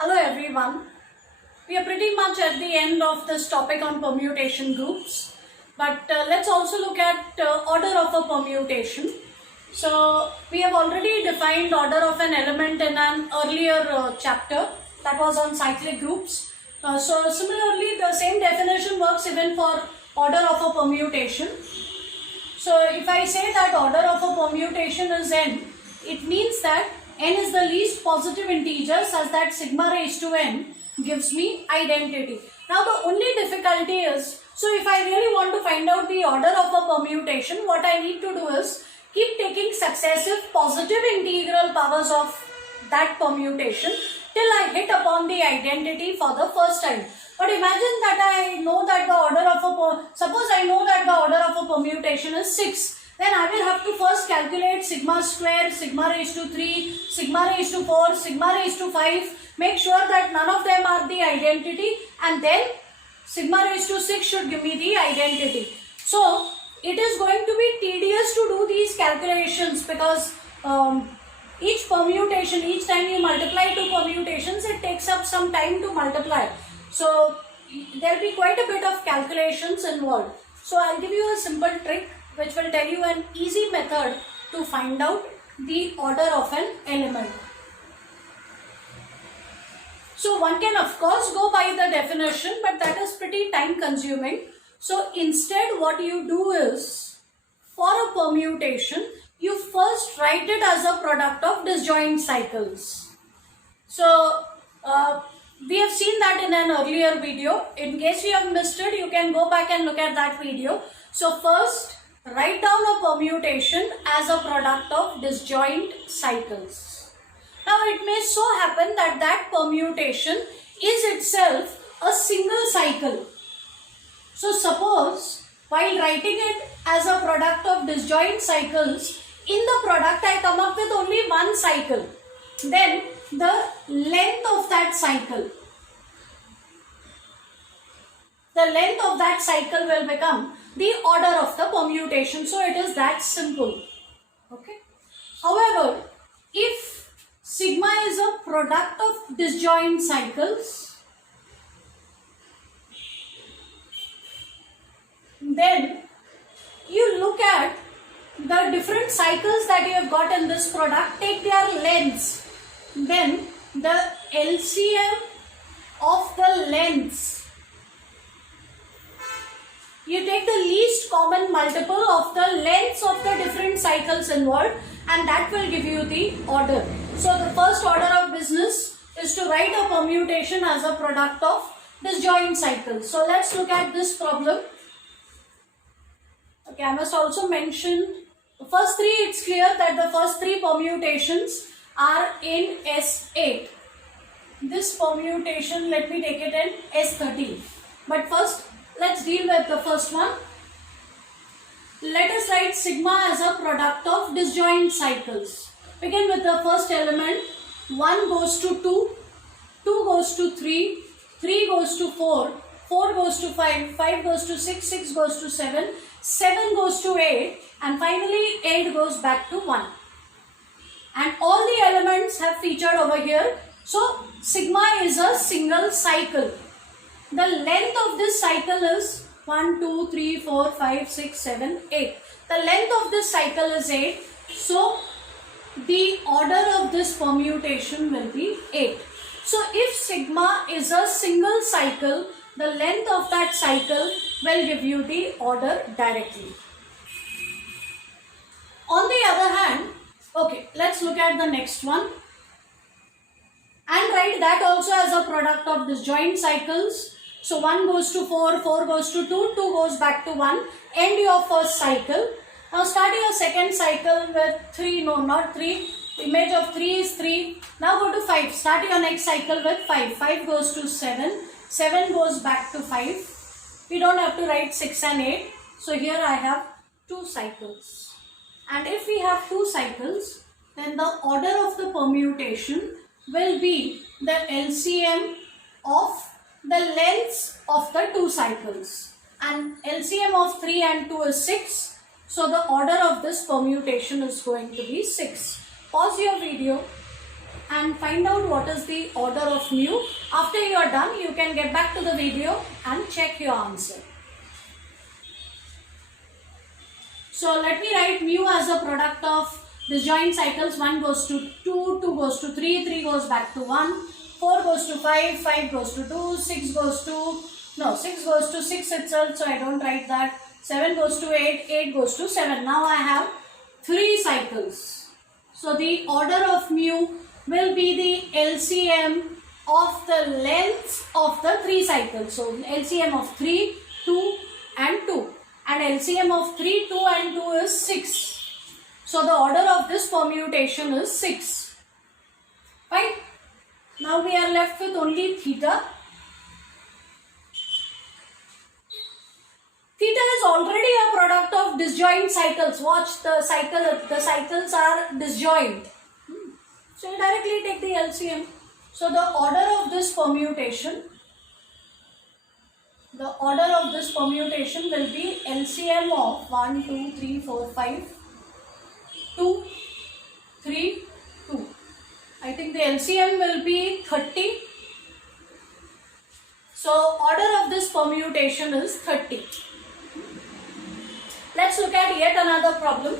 Hello everyone. We are pretty much at the end of this topic on permutation groups, but let's also look at order of a permutation. So we have already defined order of an element in an earlier chapter that was on cyclic groups. So similarly, the same definition works even for order of a permutation. So if I say that order of a permutation is n, it means that n is the least positive integer such that sigma raised to n gives me identity. Now the only difficulty is, so if I really want to find out the order of a permutation, what I need to do is keep taking successive positive integral powers of that permutation till I hit upon the identity for the first time. But imagine that I know that the order of suppose I know that the order of a permutation is 6. Then I will have to first calculate sigma square, sigma raised to 3, sigma raised to 4, sigma raised to 5. Make sure that none of them are the identity, and then sigma raised to 6 should give me the identity. So it is going to be tedious to do these calculations because each permutation, each time you multiply two permutations, it takes up some time to multiply. So there will be quite a bit of calculations involved. So I'll give you a simple trick which will tell you an easy method to find out the order of an element. So one can of course go by the definition, but that is pretty time consuming. So instead what you do is, for a permutation, you first write it as a product of disjoint cycles. So we have seen that in an earlier video. In case you have missed it, you can go back and look at that video. So first, write down a permutation as a product of disjoint cycles. Now it may so happen that that permutation is itself a single cycle. So suppose while writing it as a product of disjoint cycles, in the product I come up with only one cycle. Then the length of that cycle, will become the order of the permutation. So it is that simple. Okay. However, if sigma is a product of disjoint cycles, then you look at the different cycles that you have got in this product, take their lengths. Then the LCM of the lengths, you take the least common multiple of the lengths of the different cycles involved, and that will give you the order. So the first order of business is to write a permutation as a product of disjoint cycles. So let's look at this problem. Okay, I must also mention the first three, it's clear that the first three permutations are in S8. This permutation, let me take it in S13. But first, let's deal with the first one. Let us write sigma as a product of disjoint cycles. Begin with the first element. 1 goes to 2, 2 goes to 3, 3 goes to 4, 4 goes to 5, 5 goes to 6, 6 goes to 7, 7 goes to 8, and finally 8 goes back to 1. And all the elements have featured over here. So sigma is a single cycle. The length of this cycle is 1, 2, 3, 4, 5, 6, 7, 8. The length of this cycle is 8. So the order of this permutation will be 8. So if sigma is a single cycle, the length of that cycle will give you the order directly. On the other hand, okay, let's look at the next one. And write that also as a product of disjoint cycles. So 1 goes to 4, 4 goes to 2, 2 goes back to 1. End your first cycle. Now start your second cycle with 3, no not 3. Image of 3 is 3. Now go to 5. Start your next cycle with 5. 5 goes to 7. 7 goes back to 5. We don't have to write 6 and 8. So here I have 2 cycles. And if we have 2 cycles, then the order of the permutation will be the LCM of the lengths of the 2 cycles. And LCM of 3 and 2 is 6. So the order of this permutation is going to be 6. Pause your video and find out what is the order of mu. After you are done, you can get back to the video and check your answer. So let me write mu as a product of disjoint cycles. 1 goes to 2, 2 goes to 3, 3 goes back to 1, 4 goes to 5, 5 goes to 2, 6 goes to 6 itself, so I don't write that. 7 goes to 8, 8 goes to 7. Now I have 3 cycles. So the order of mu will be the LCM of the length of the 3 cycles. So LCM of 3, 2 and 2. And LCM of 3, 2 and 2 is 6. So the order of this permutation is 6. Fine. Now we are left with only theta. Theta is already a product of disjoint cycles. Watch the cycles are disjoint. So you directly take the LCM. So the order of this permutation will be LCM of 1, 2, 3, 4, 5, 2, 3, 2. I think the LCM will be 30. So order of this permutation is 30. Let's look at yet another problem.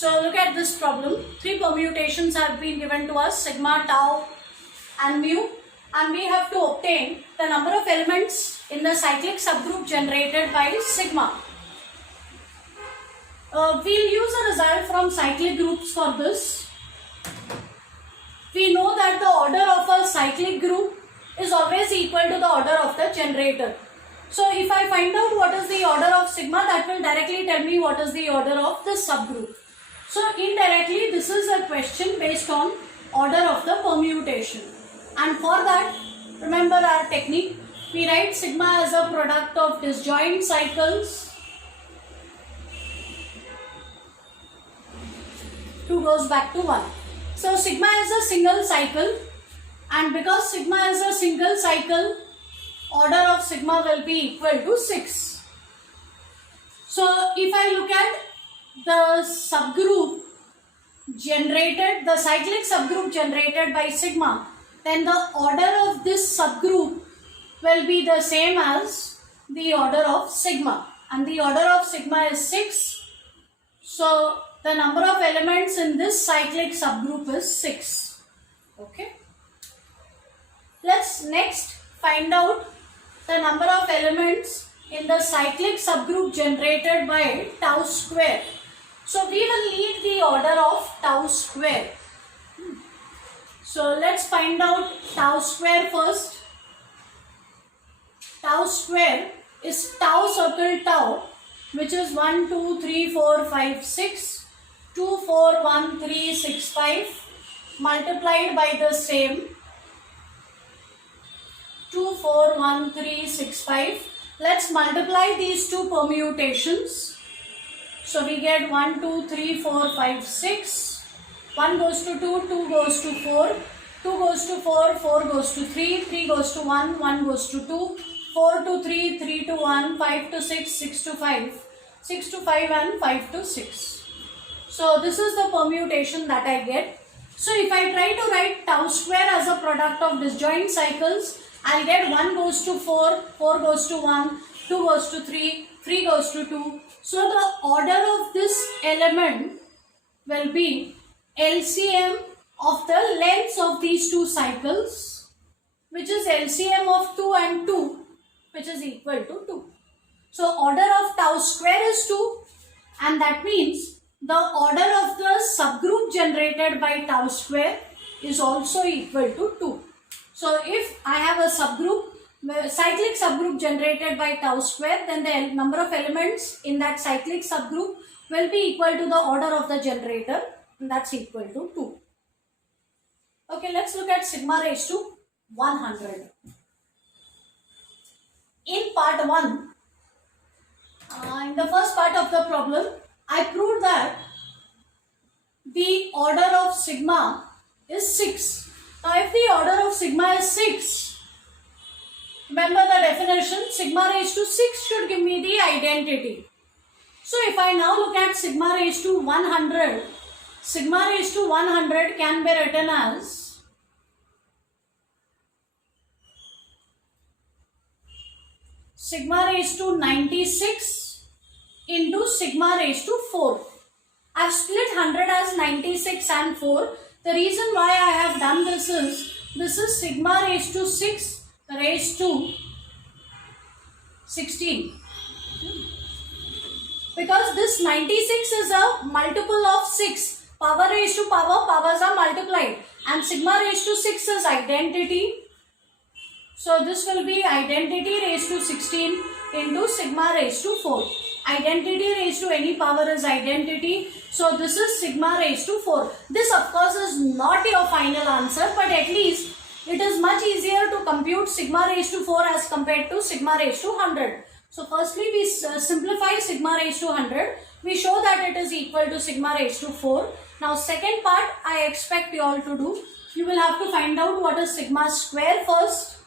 So look at this problem. 3 permutations have been given to us, sigma, tau and mu, and we have to obtain the number of elements in the cyclic subgroup generated by sigma. We'll use a result from cyclic groups for this. We know that the order of a cyclic group is always equal to the order of the generator. So if I find out what is the order of sigma, that will directly tell me what is the order of this subgroup. So indirectly, this is a question based on order of the permutation. And for that, remember our technique. We write sigma as a product of disjoint cycles. 2 goes back to 1. So sigma is a single cycle, and because sigma is a single cycle, order of sigma will be equal to 6. So if I look at the subgroup generated, the cyclic subgroup generated by sigma, then the order of this subgroup will be the same as the order of sigma, and the order of sigma is 6. So the number of elements in this cyclic subgroup is 6. Okay. Let's next find out the number of elements in the cyclic subgroup generated by tau square. So we will need the order of tau square. So let's find out tau square first. Tau square is tau circle tau which is 1, 2, 3, 4, 5, 6, 2, 4, 1, 3, 6, 5, multiplied by the same 2, 4, 1, 3, 6, 5. Let's multiply these two permutations. So we get 1, 2, 3, 4, 5, 6. 1 goes to 2, 2 goes to 4, 2 goes to 4, 4 goes to 3, 3 goes to 1, 1 goes to 2, 4 to 3, 3 to 1, 5 to 6, 6 to 5, 6 to 5 and 5 to 6. So this is the permutation that I get. So if I try to write tau square as a product of disjoint cycles, I'll get 1 goes to 4, 4 goes to 1, 2 goes to 3, 3 goes to 2. So the order of this element will be LCM of the lengths of these two cycles, which is LCM of 2 and 2, which is equal to 2. So order of tau square is 2, and that means the order of the subgroup generated by tau square is also equal to 2. So if I have a subgroup, cyclic subgroup generated by tau square, then the number of elements in that cyclic subgroup will be equal to the order of the generator, and that's equal to 2. Okay, let's look at sigma raised to 100. In part 1, in the first part of the problem, I proved that the order of sigma is 6. Now, if the order of sigma is 6, remember the definition, sigma raised to 6 should give me the identity. So, if I now look at sigma raised to 100, sigma raised to 100 can be written as sigma raised to 96 into sigma raised to 4. I have split 100 as 96 and 4. The reason why I have done this is sigma raised to 6 raised to 16. Because this 96 is a multiple of 6. Power raised to power, powers are multiplied. And sigma raised to 6 is identity. So this will be identity raised to 16 into sigma raised to 4. Identity raised to any power is identity. So this is sigma raised to 4. This of course is not your final answer, but at least it is much easier to compute sigma raised to 4 as compared to sigma raised to 100. So firstly we simplify sigma raised to 100. We show that it is equal to sigma raised to 4. Now second part I expect you all to do. You will have to find out what is sigma square first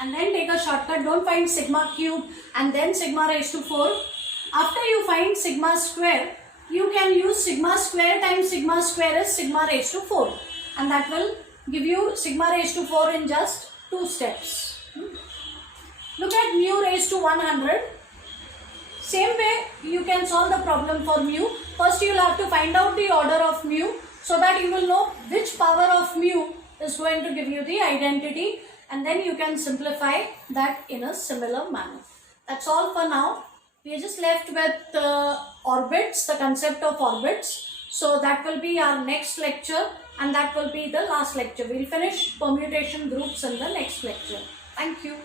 and then take a shortcut. Don't find sigma cube and then sigma raised to 4. After you find sigma square, you can use sigma square times sigma square is sigma raised to 4. And that will give you sigma raised to 4 in just 2 steps. Look at mu raised to 100. Same way you can solve the problem for mu. First you will have to find out the order of mu so that you will know which power of mu is going to give you the identity, and then you can simplify that in a similar manner. That's all for now. We are just left with orbits, the concept of orbits. So that will be our next lecture, and that will be the last lecture. We will finish permutation groups in the next lecture. Thank you.